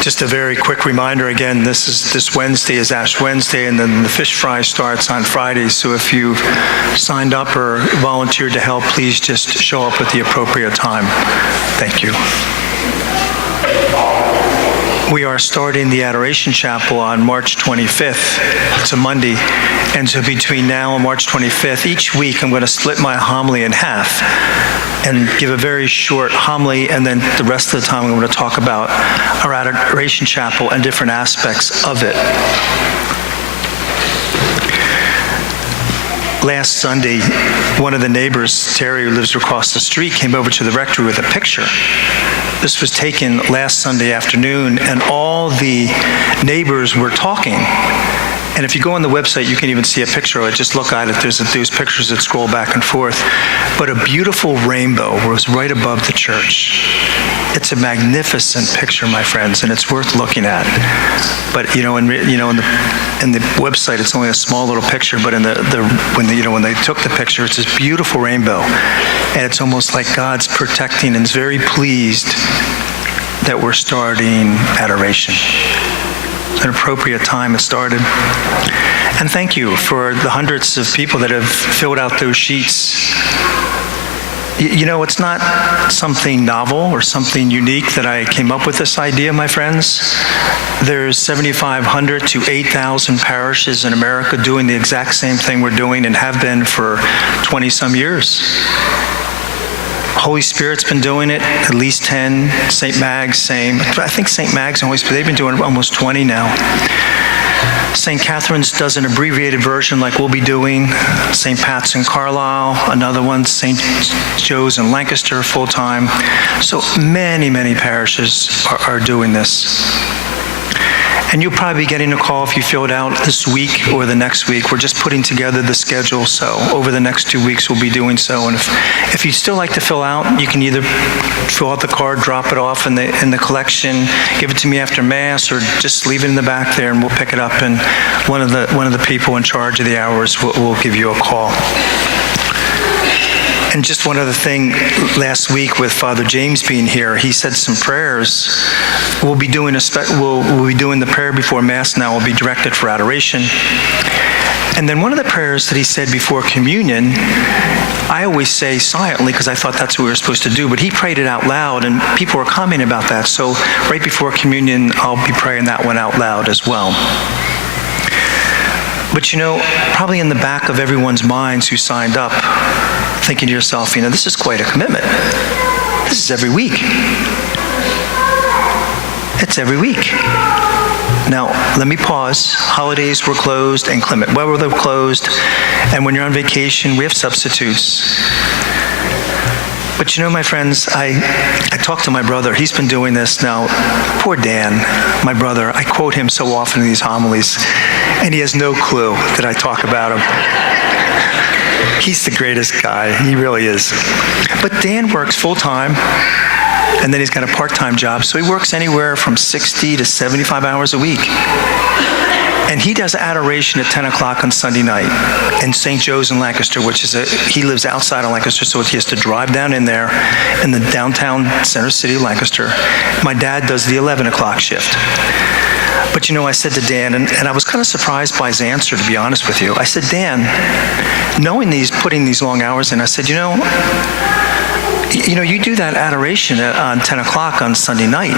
Just a very quick reminder again, this Wednesday is Ash Wednesday, and then the fish fry starts on Friday. So if you've signed up or volunteered to help, please just show up at the appropriate time. Thank you. We are starting the Adoration Chapel on March 25th. It's a Monday. And so between now and March 25th, each week I'm going to split my homily in half and give a very short homily, and then the rest of the time I'm going to talk about our Adoration Chapel and different aspects of it. Last Sunday, one of the neighbors, Terry, who lives across the street, came over to the rectory with a picture. This was taken last Sunday afternoon, and all the neighbors were talking. And if you go on the website, you can even see a picture of it. Just look at it. There's pictures that scroll back and forth. But a beautiful rainbow was right above the church. It's a magnificent picture, my friends, and it's worth looking at. But in the website, it's only a small little picture. But when they took the picture, it's this beautiful rainbow, and it's almost like God's protecting and is very pleased that we're starting adoration. An appropriate time has started. And thank you for the hundreds of people that have filled out those sheets. It's not something novel or something unique that I came up with this idea, my friends. There's 7,500 to 8,000 parishes in America doing the exact same thing we're doing and have been for 20-some years. Holy Spirit's been doing it, at least 10. St. Mag's, same. I think St. Mag's and Holy Spirit, they've been doing it almost 20 now. St. Catherine's does an abbreviated version like we'll be doing. St. Pat's in Carlisle, another one. St. Joe's in Lancaster, full-time. So many, many parishes are doing this. And you'll probably be getting a call if you fill it out this week or the next week. We're just putting together the schedule, so over the next 2 weeks we'll be doing so. And if you'd still like to fill out, you can either fill out the card, drop it off in the collection, give it to me after Mass, or just leave it in the back there and we'll pick it up, and one of the people in charge of the hours will give you a call. And just one other thing, last week with Father James being here, he said some prayers. We'll be doing the prayer before Mass now will be directed for adoration. And then one of the prayers that he said before communion, I always say silently because I thought that's what we were supposed to do, but he prayed it out loud and people were commenting about that. So right before communion, I'll be praying that one out loud as well. But probably in the back of everyone's minds who signed up, thinking to yourself, this is quite a commitment. This is every week. It's every week. Now, let me pause. Holidays were closed, and inclement weather were closed, and when you're on vacation, we have substitutes. But my friends, I talked to my brother. He's been doing this now. Poor Dan, my brother. I quote him so often in these homilies, and he has no clue that I talk about him. He's the greatest guy. He really is. But Dan works full-time, and then he's got a part-time job, so he works anywhere from 60 to 75 hours a week. And he does adoration at 10 o'clock on Sunday night in St. Joe's in Lancaster, he lives outside of Lancaster, so he has to drive down in there in the downtown center city of Lancaster. My dad does the 11 o'clock shift. But I said to Dan, and I was kind of surprised by his answer, to be honest with you. I said, Dan, knowing putting these long hours in, I said, you do that adoration on 10 o'clock on Sunday night.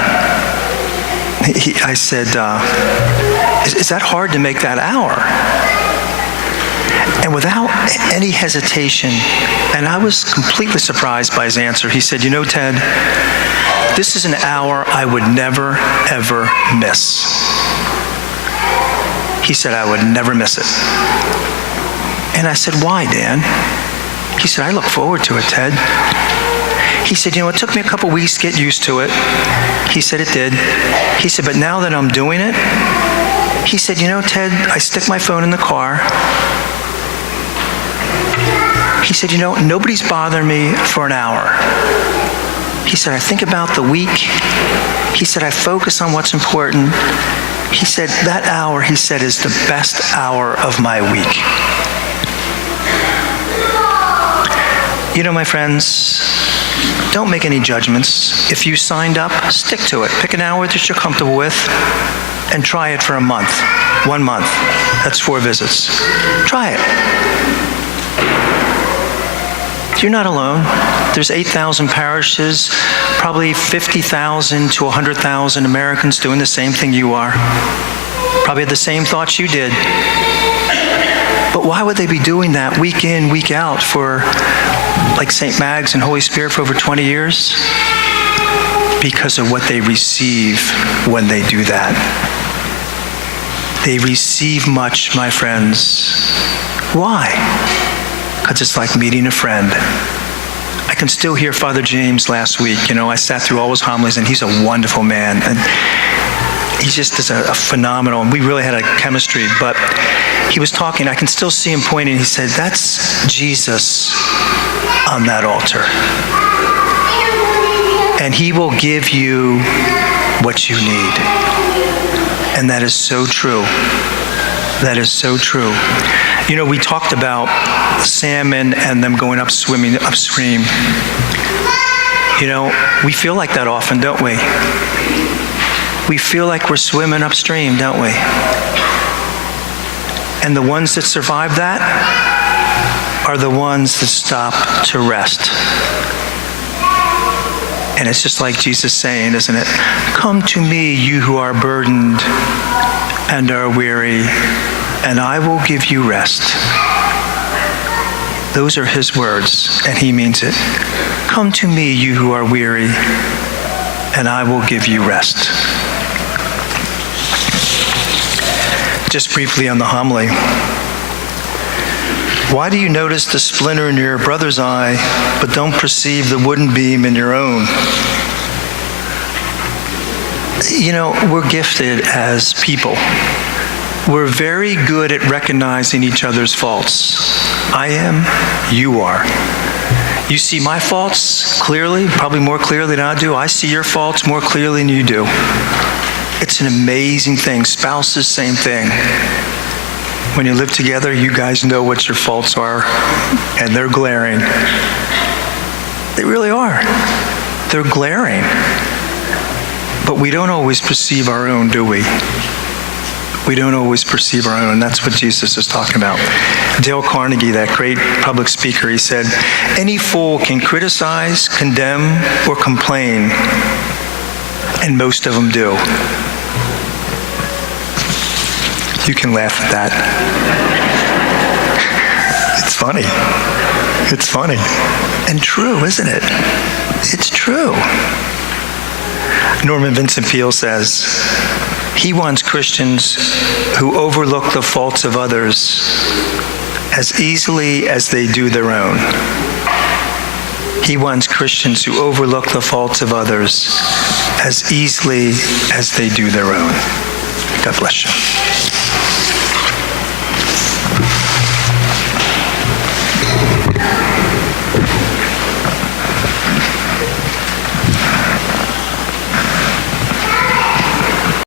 I said, is that hard to make that hour? And without any hesitation, and I was completely surprised by his answer, he said, Ted, this is an hour I would never, ever miss. He said, I would never miss it. And I said, why, Dan? He said, I look forward to it, Ted. He said, it took me a couple weeks to get used to it. He said, it did. He said, but now that I'm doing it, he said, Ted, I stick my phone in the car. He said, nobody's bothering me for an hour. He said, I think about the week. He said, I focus on what's important. He said, that hour, he said, is the best hour of my week. My friends, Don't make any judgments. If you signed up, stick to it. Pick an hour that you're comfortable with and try it for a month. 1 month. That's 4 visits. Try it. You're not alone. There's 8,000 parishes, probably 50,000 to 100,000 Americans doing the same thing you are. Probably had the same thoughts you did. But why would they be doing that week in, week out for like St. Mags and Holy Spirit for over 20 years? Because of what they receive when they do that. They receive much, my friends. Why? Because it's like meeting a friend. I can still hear Father James last week. I sat through all his homilies, and he's a wonderful man. And he just is a phenomenal, and we really had a chemistry. But he was talking, I can still see him pointing. He said, that's Jesus on that altar. And he will give you what you need. And that is so true. That is so true. We talked about salmon and them going up swimming upstream. We feel like that often, don't we? We feel like we're swimming upstream, don't we? And the ones that survive that are the ones that stop to rest. And it's just like Jesus saying, isn't it? Come to me, you who are burdened and are weary, and I will give you rest. Those are his words, and he means it. Come to me, you who are weary, and I will give you rest. Just briefly on the homily. Why do you notice the splinter in your brother's eye, but don't perceive the wooden beam in your own? We're gifted as people. We're very good at recognizing each other's faults. I am, you are. You see my faults clearly, probably more clearly than I do. I see your faults more clearly than you do. It's an amazing thing. Spouses, same thing. When you live together, you guys know what your faults are, and they're glaring. They really are. They're glaring. But we don't always perceive our own, do we? We don't always perceive our own, and that's what Jesus is talking about. Dale Carnegie, that great public speaker, he said, any fool can criticize, condemn, or complain, and most of them do. You can laugh at that. It's funny. It's funny. And true, isn't it? It's true. Norman Vincent Peale says, he wants Christians who overlook the faults of others as easily as they do their own. He wants Christians who overlook the faults of others as easily as they do their own. God bless you.